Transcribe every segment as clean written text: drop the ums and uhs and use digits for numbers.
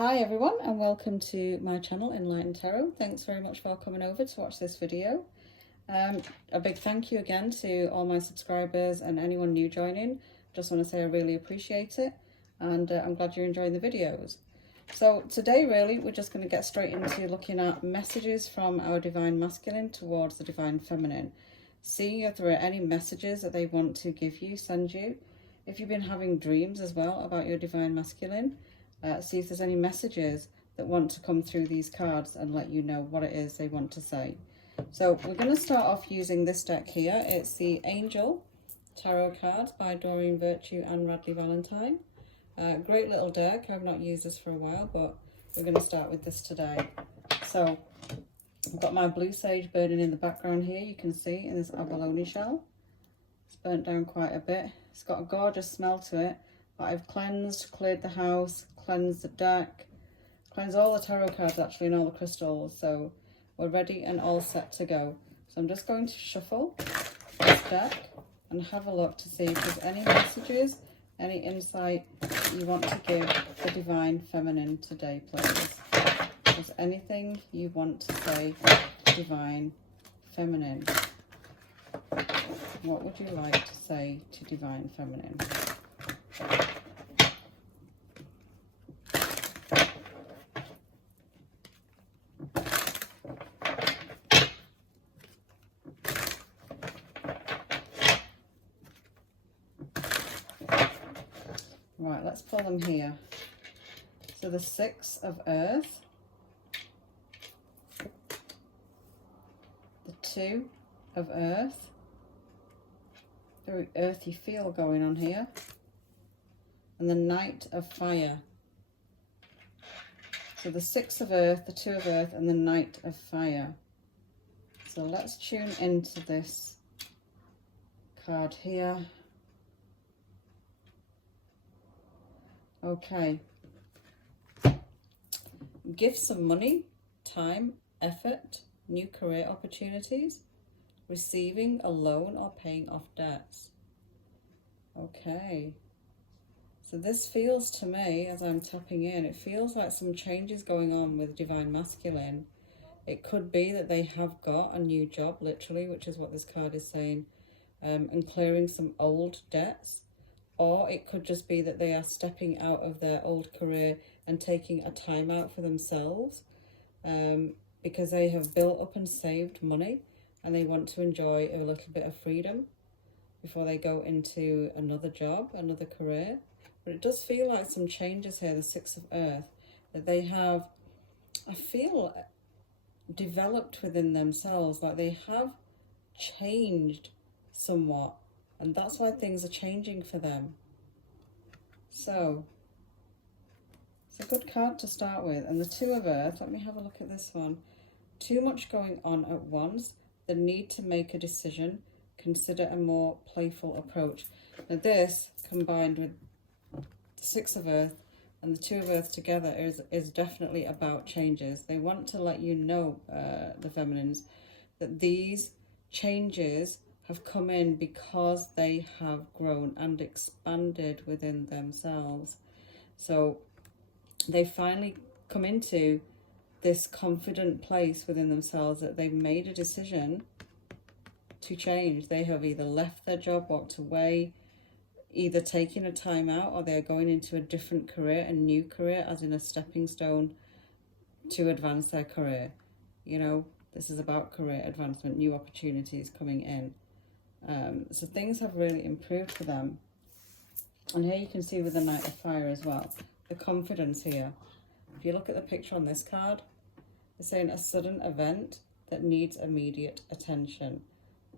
Hi everyone, and welcome to my channel Enlightened Tarot. Thanks very much for coming over to watch this video. A big thank you again to all my subscribers and anyone new joining. Just want to say I really appreciate it, and I'm glad you're enjoying the videos. So today really we're just going to get straight into looking at messages from our Divine Masculine towards the Divine Feminine. See if there are any messages that they want to give you, send you. If you've been having dreams as well about your Divine Masculine, see if there's any messages that want to come through these cards and let you know what it is they want to say. So we're going to start off using this deck here. It's the Angel Tarot cards by Doreen Virtue and Radley Valentine. Great little deck. I've not used this for a while, but we're going to start with this today. So I've got my blue sage burning in the background here. You can see in this abalone shell. It's burnt down quite a bit. It's got a gorgeous smell to it. But I've cleansed, cleared the house, cleansed the deck, cleansed all the tarot cards actually and all the crystals. So we're ready and all set to go. So I'm just going to shuffle this deck and have a look to see if there's any messages, any insight you want to give the Divine Feminine today, please. If there's anything you want to say, Divine Feminine, what would you like to say to Divine Feminine? Right, let's pull them here. So the Six of Earth, the Two of Earth, very earthy feel going on here, and the Knight of Fire. So the Six of Earth, the Two of Earth, and the Knight of Fire. So let's tune into this card here. Okay. Gifts of money, time, effort, new career opportunities, receiving a loan or paying off debts. Okay. So this feels to me, as I'm tapping in, it feels like some changes going on with Divine Masculine. It could be that they have got a new job, literally, which is what this card is saying, and clearing some old debts. Or it could just be that they are stepping out of their old career and taking a time out for themselves, because they have built up and saved money and they want to enjoy a little bit of freedom before they go into another job, another career. But it does feel like some changes here, the Six of Earth, that they have, I feel, developed within themselves, like they have changed somewhat. And that's why things are changing for them. So, it's a good card to start with. And the Two of Earth, let me have a look at this one. Too much going on at once. The need to make a decision. Consider a more playful approach. Now this, combined with the Six of Earth and the Two of Earth together, is definitely about changes. They want to let you know, the feminines, that these changes have come in because they have grown and expanded within themselves. So they finally come into this confident place within themselves that they've made a decision to change. They have either left their job, walked away, either taking a time out, or they're going into a different career, a new career, as in a stepping stone to advance their career. You know, this is about career advancement, new opportunities coming in. So things have really improved for them. And here you can see with the Knight of Fire as well, the confidence here. If you look at the picture on this card, it's saying a sudden event that needs immediate attention.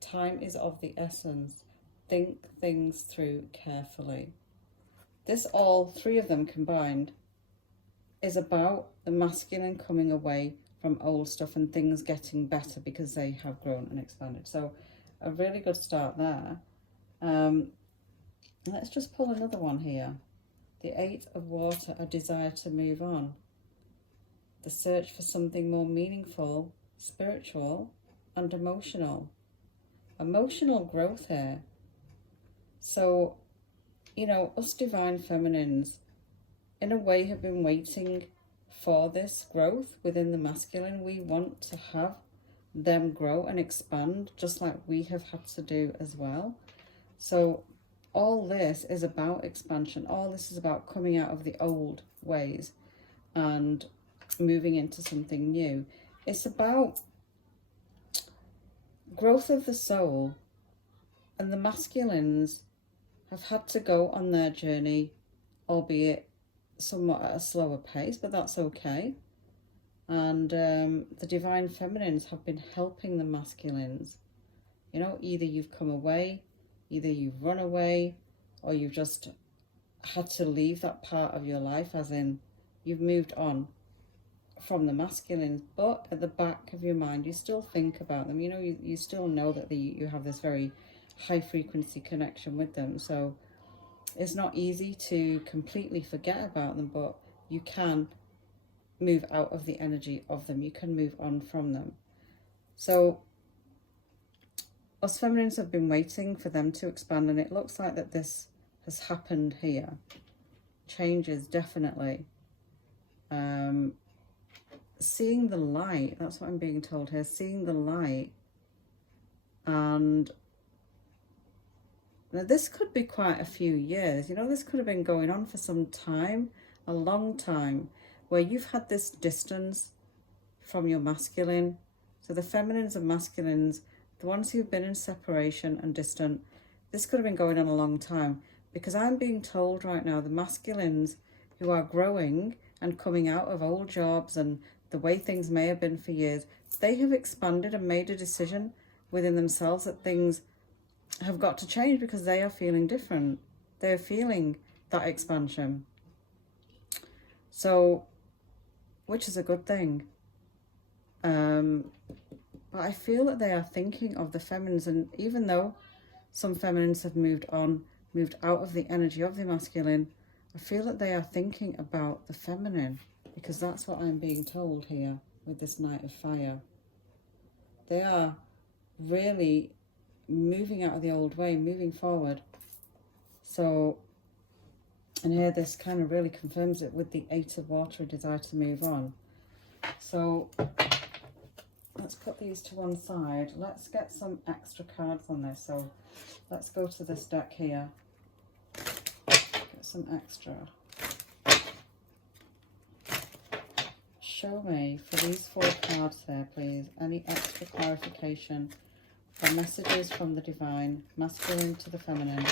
Time is of the essence. Think things through carefully. This, all three of them combined, is about the masculine coming away from old stuff and things getting better because they have grown and expanded. So a really good start there. Let's just pull another one here. The Eight of Water, a desire to move on. The search for something more meaningful, spiritual and emotional. Emotional growth here. So, you know, us Divine Feminines, in a way, have been waiting for this growth within the masculine. We want to have them grow and expand just like we have had to do as well. So all this is about expansion. All this is about coming out of the old ways and moving into something new. It's about growth of the soul, and the masculines have had to go on their journey, albeit somewhat at a slower pace, but that's okay. And the divine feminines have been helping the masculines. You know, either you've come away, either you've run away, or you've just had to leave that part of your life, as in you've moved on from the masculines, but at the back of your mind you still think about them. You know, you still know that you have this very high frequency connection with them. So it's not easy to completely forget about them, but you can move out of the energy of them. You can move on from them. So us feminines have been waiting for them to expand, and it looks like that this has happened here. Changes, definitely. Seeing the light, that's what I'm being told here, seeing the light. And now this could be quite a few years, you know, this could have been going on for some time, a long time, where you've had this distance from your masculine. So the feminines and masculines, the ones who've been in separation and distant, this could have been going on a long time, because I'm being told right now the masculines who are growing and coming out of old jobs and the way things may have been for years, they have expanded and made a decision within themselves that things have got to change, because they are feeling different. They're feeling that expansion. So, which is a good thing. But I feel that they are thinking of the feminines, and even though some feminines have moved on, moved out of the energy of the masculine, I feel that they are thinking about the feminine, because that's what I'm being told here with this Knight of Fire. They are really moving out of the old way, moving forward. So, and here this kind of really confirms it with the Eight of Water, a desire to move on. So let's put these to one side. Let's get some extra cards on this. So let's go to this deck here. Get some extra. Show me, for these 4 cards here, please, any extra clarification or messages from the divine, masculine to the feminine.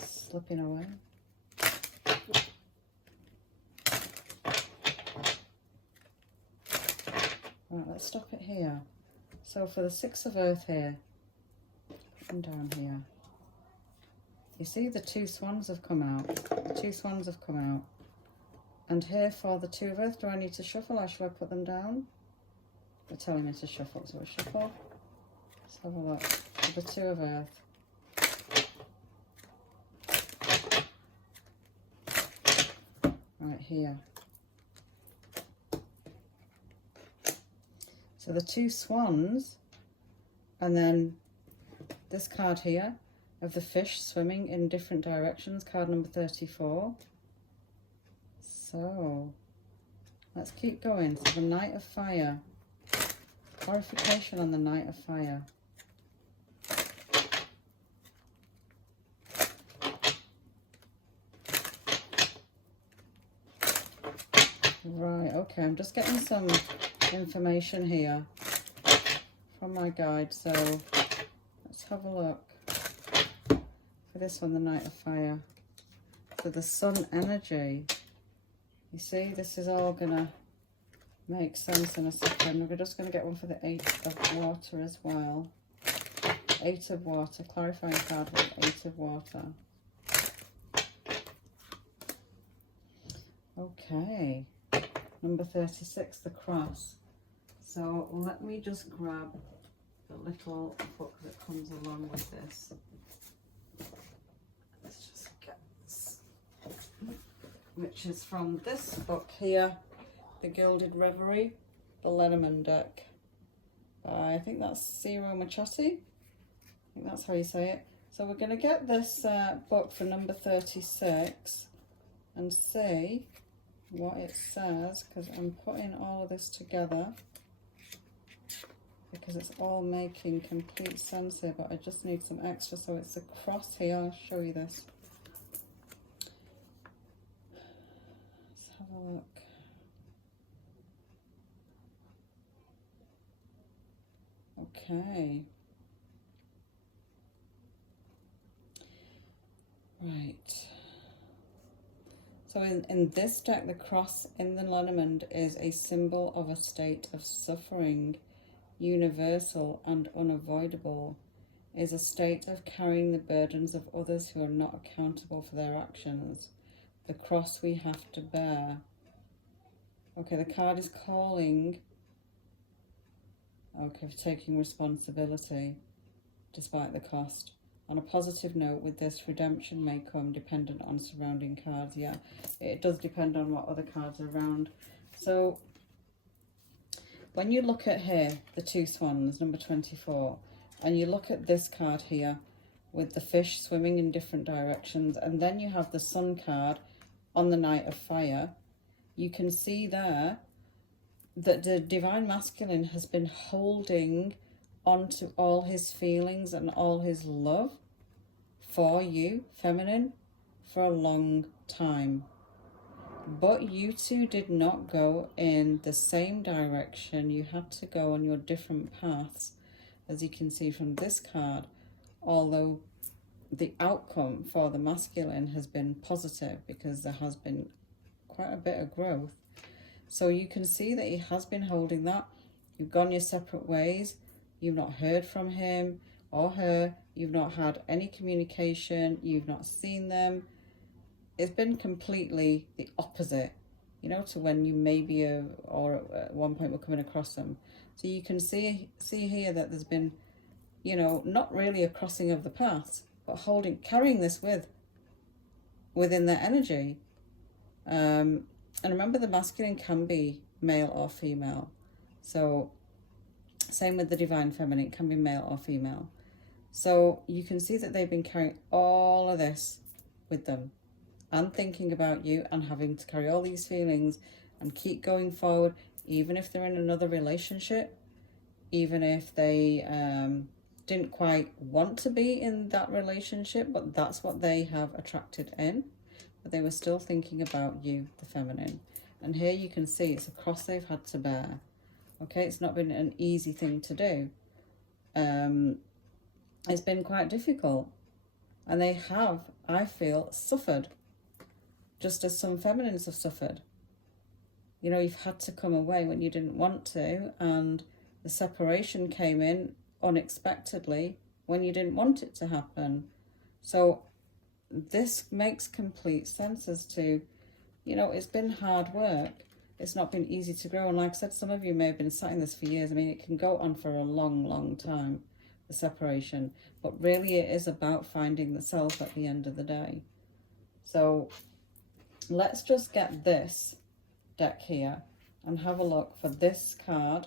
Slipping away. Right, let's stop it here. So for the 6 of Earth here, and down here, you see the 2 swans have come out. The 2 swans have come out. And here for the 2 of Earth, do I need to shuffle or should I put them down? They're telling me to shuffle, so we shuffle. Let's have a look. For the 2 of Earth. Right here. So the 2 swans, and then this card here of the fish swimming in different directions, card number 34. So let's keep going. So the Knight of Fire, clarification on the Knight of Fire. Right, okay, I'm just getting some information here from my guide, so let's have a look. For this one, the Knight of Fire, for the Sun energy. You see, this is all gonna make sense in a second. We're just gonna get one for the 8 of Water as well. 8 of Water, clarifying card with 8 of Water. Okay, number 36, the Cross. So let me just grab the little book that comes along with this. Let's just get this, which is from this book here, The Gilded Reverie, the Letterman deck. I think that's Ciro Machotti. think that's how you say it. So we're going to get this book for number 36 and see what it says, because I'm putting all of this together because it's all making complete sense here, but I just need some extra. So it's a cross here. I'll show you this. Let's have a look. Okay. Right. So in this deck, the cross in the Lenormand is a symbol of a state of suffering, universal and unavoidable, is a state of carrying the burdens of others who are not accountable for their actions. The cross we have to bear. Okay, the card is calling, okay, for taking responsibility despite the cost. On a positive note, with this, redemption may come dependent on surrounding cards. Yeah, it does depend on what other cards are around. So when you look at here, the two swans, number 24, and you look at this card here with the fish swimming in different directions, and then you have the sun card on the Knight of Fire, you can see there that the Divine Masculine has been holding onto all his feelings and all his love for you, feminine, for a long time. But you two did not go in the same direction. You had to go on your different paths, as you can see from this card, although the outcome for the masculine has been positive because there has been quite a bit of growth. So you can see that he has been holding that. You've gone your separate ways. You've not heard from him or her. You've not had any communication. You've not seen them. It's been completely the opposite, you know, to when you maybe or at one point were coming across them. So you can see here that there's been, you know, not really a crossing of the paths, but carrying this within their energy. And remember, the masculine can be male or female. So same with the divine feminine, it can be male or female. So you can see that they've been carrying all of this with them and thinking about you and having to carry all these feelings and keep going forward, even if they're in another relationship, even if they didn't quite want to be in that relationship, but that's what they have attracted in. But they were still thinking about you, the feminine. And here you can see it's a cross they've had to bear. Okay, it's not been an easy thing to do. It's been quite difficult. And they have, I feel, suffered. Just as some feminines have suffered. You know, you've had to come away when you didn't want to, and the separation came in unexpectedly when you didn't want it to happen. So this makes complete sense as to, you know, it's been hard work. It's not been easy to grow. And like I said, some of you may have been sat in this for years. I mean, it can go on for a long, long time, the separation. But really it is about finding the self at the end of the day. So let's just get this deck here and have a look for this card,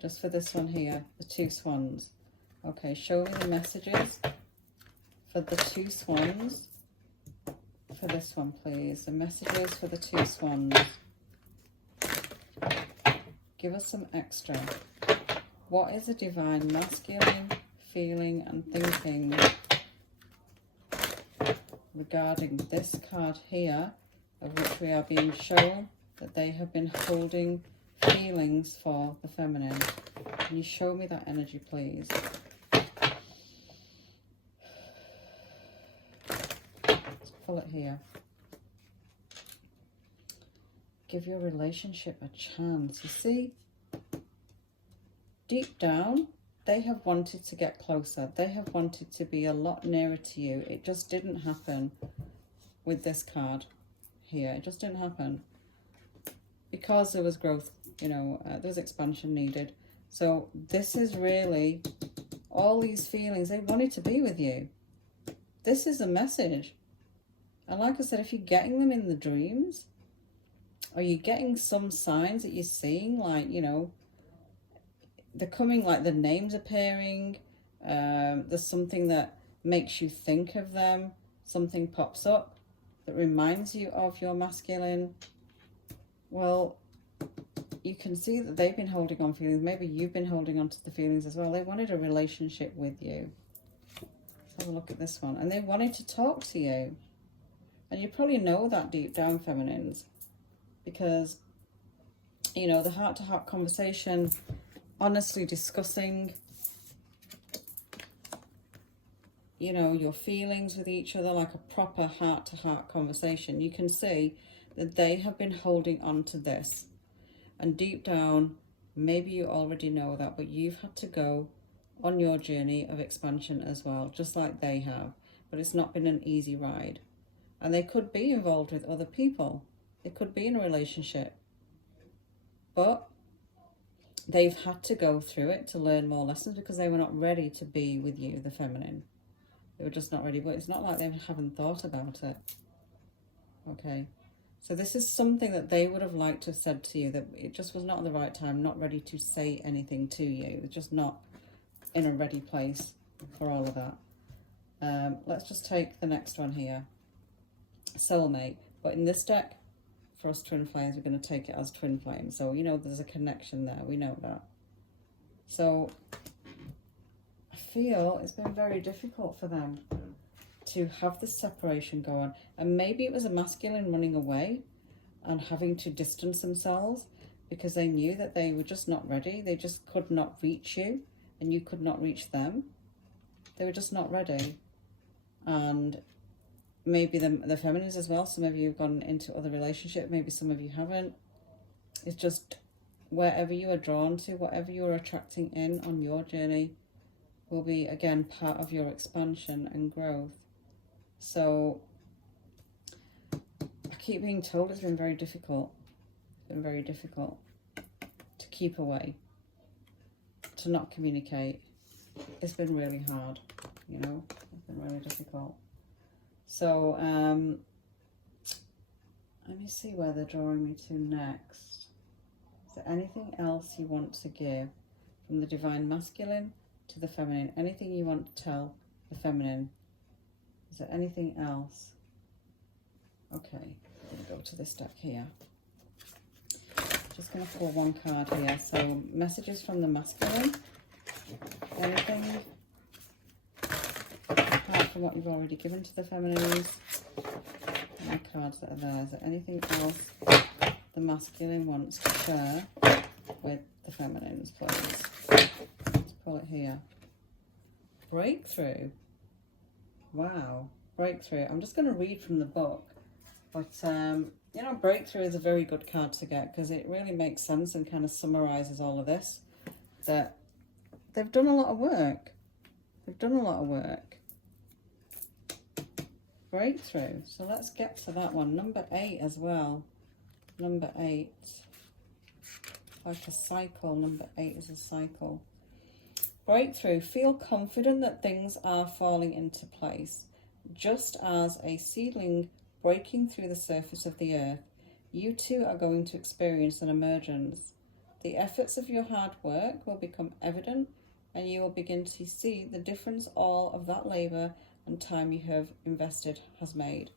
just for this one here, the two swans. Okay, show me the messages for the two swans for this one, please. The messages for the two swans. Give us some extra. What is a divine masculine feeling and thinking regarding this card here, of which we are being shown that they have been holding feelings for the feminine? Can you show me that energy, please? Let's pull it here. Give your relationship a chance. You see, deep down, they have wanted to get closer. They have wanted to be a lot nearer to you. It just didn't happen with this card here. It just didn't happen because there was growth, you know, there was expansion needed. So this is really all these feelings. They wanted to be with you. This is a message. And like I said, if you're getting them in the dreams, or you're getting some signs that you're seeing, like, you know, they're coming, like the names appearing, There's something that makes you think of them. Something pops up that reminds you of your masculine. Well, you can see that they've been holding on feelings. Maybe you've been holding on to the feelings as well. They wanted a relationship with you. Let's have a look at this one. And they wanted to talk to you. And you probably know that deep down, feminines, because, you know, the heart-to-heart conversation, honestly discussing, you know, your feelings with each other, like a proper heart-to-heart conversation. You can see that they have been holding on to this. And deep down, maybe you already know that, but you've had to go on your journey of expansion as well, just like they have. But it's not been an easy ride. And they could be involved with other people. They could be in a relationship. But they've had to go through it to learn more lessons because they were not ready to be with you, the feminine. They were just not ready. But it's not like they haven't thought about it. Okay. So this is something that they would have liked to have said to you, that it just was not at the right time, not ready to say anything to you. It's just not in a ready place for all of that. Let's just take the next one here. Soulmate. But in this deck, for us twin flames, we're going to take it as twin flames. So, you know, there's a connection there. We know that. So, I feel it's been very difficult for them to have this separation go on. And maybe it was a masculine running away and having to distance themselves because they knew that they were just not ready. They just could not reach you and you could not reach them. They were just not ready. And maybe the feminines as well. Some of you have gone into other relationships. Maybe some of you haven't. It's just wherever you are drawn to, whatever you are attracting in on your journey will be, again, part of your expansion and growth. So I keep being told it's been very difficult. It's been very difficult to keep away, to not communicate. It's been really hard, you know. It's been really difficult. So, let me see where they're drawing me to next. Is there anything else you want to give from the divine masculine to the feminine? Anything you want to tell the feminine? Is there anything else? Okay, I'm going to go to this deck here. Just going to pull one card here. So, messages from the masculine. Anything apart from what you've already given to the feminines? And the cards that are there. Is there anything else the masculine wants to share with the feminines, please? Let's pull it here. Breakthrough. Wow, breakthrough. I'm just going to read from the book, but you know, breakthrough is a very good card to get because it really makes sense and kind of summarizes all of this. That they've done a lot of work. They've done a lot of work. Breakthrough. So let's get to that one. Number 8 as well. Number 8. Like a cycle. Number 8 is a cycle. Breakthrough. Feel confident that things are falling into place. Just as a seedling breaking through the surface of the earth, you too are going to experience an emergence. The efforts of your hard work will become evident and you will begin to see the difference all of that labour and time you have invested has made.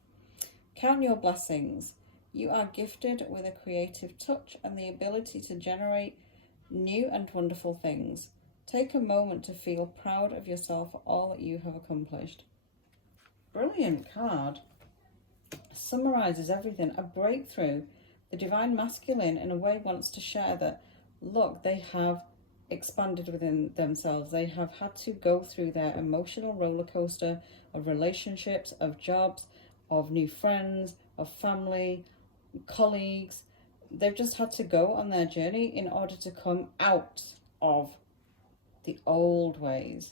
Count your blessings. You are gifted with a creative touch and the ability to generate new and wonderful things. Take a moment to feel proud of yourself for all that you have accomplished. Brilliant card. Summarizes everything. A breakthrough. The divine masculine in a way wants to share that, look, they have expanded within themselves. They have had to go through their emotional roller coaster of relationships, of jobs, of new friends, of family, colleagues. They've just had to go on their journey in order to come out of the old ways.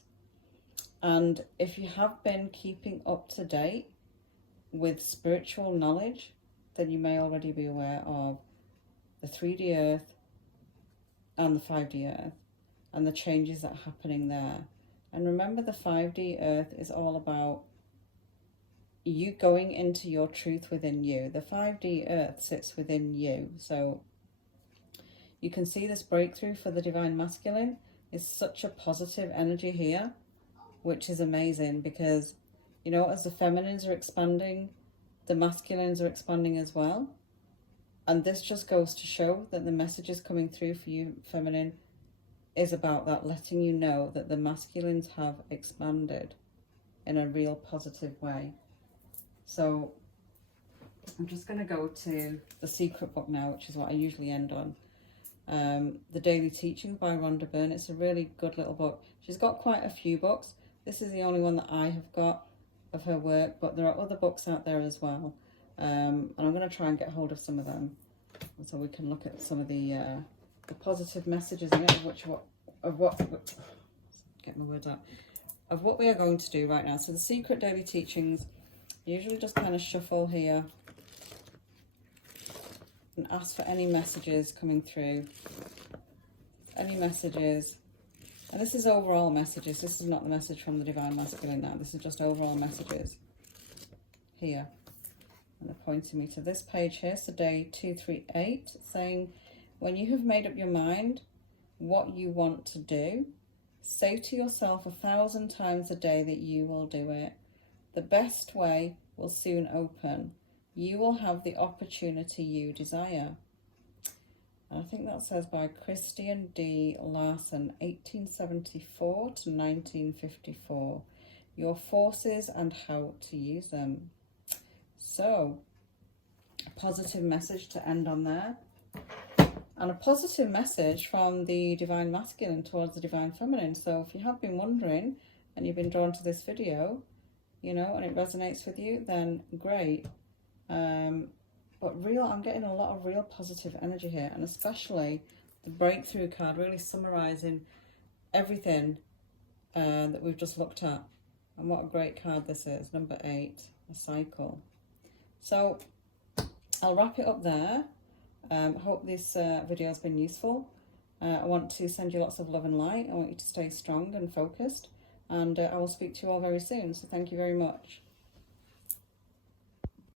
And if you have been keeping up to date with spiritual knowledge, then you may already be aware of the 3D Earth and the 5D Earth and the changes that are happening there. And remember, the 5D Earth is all about you going into your truth within you. The 5D Earth sits within you. So you can see this breakthrough for the divine masculine is such a positive energy here. which is amazing because, you know, as the feminines are expanding, the masculines are expanding as well. And this just goes to show that the messages coming through for you, feminine, is about that, letting you know that the masculines have expanded in a real positive way. So I'm just going to go to the secret book now, which is what I usually end on. The Daily Teachings by Rhonda Byrne. It's a really good little book. She's got quite a few books. This is the only one that I have got of her work, but there are other books out there as well. And I'm going to try and get hold of some of them so we can look at some of the positive messages in it, of what get my words out, of what we are going to do right now. So the Secret Daily Teachings, usually just kind of shuffle here and ask for any messages coming through, any messages. And this is overall messages. This is not the message from the Divine Masculine now. This is just overall messages here. And they're pointing me to this page here, so day 238, saying, when you have made up your mind what you want to do, say to yourself 1,000 times a day that you will do it. The best way will soon open. You will have the opportunity you desire. And I think that says by Christian D. Larson, 1874 to 1954. Your forces and how to use them. So, a positive message to end on there. And a positive message from the Divine Masculine towards the Divine Feminine. So if you have been wondering and you've been drawn to this video, you know, and it resonates with you, then great. But I'm getting a lot of real positive energy here, and especially the breakthrough card really summarizing everything that we've just looked at. And what a great card this is, number 8, a cycle. So I'll wrap it up there. I hope this video has been useful. I want to send you lots of love and light. I want you to stay strong and focused. And I will speak to you all very soon. So thank you very much.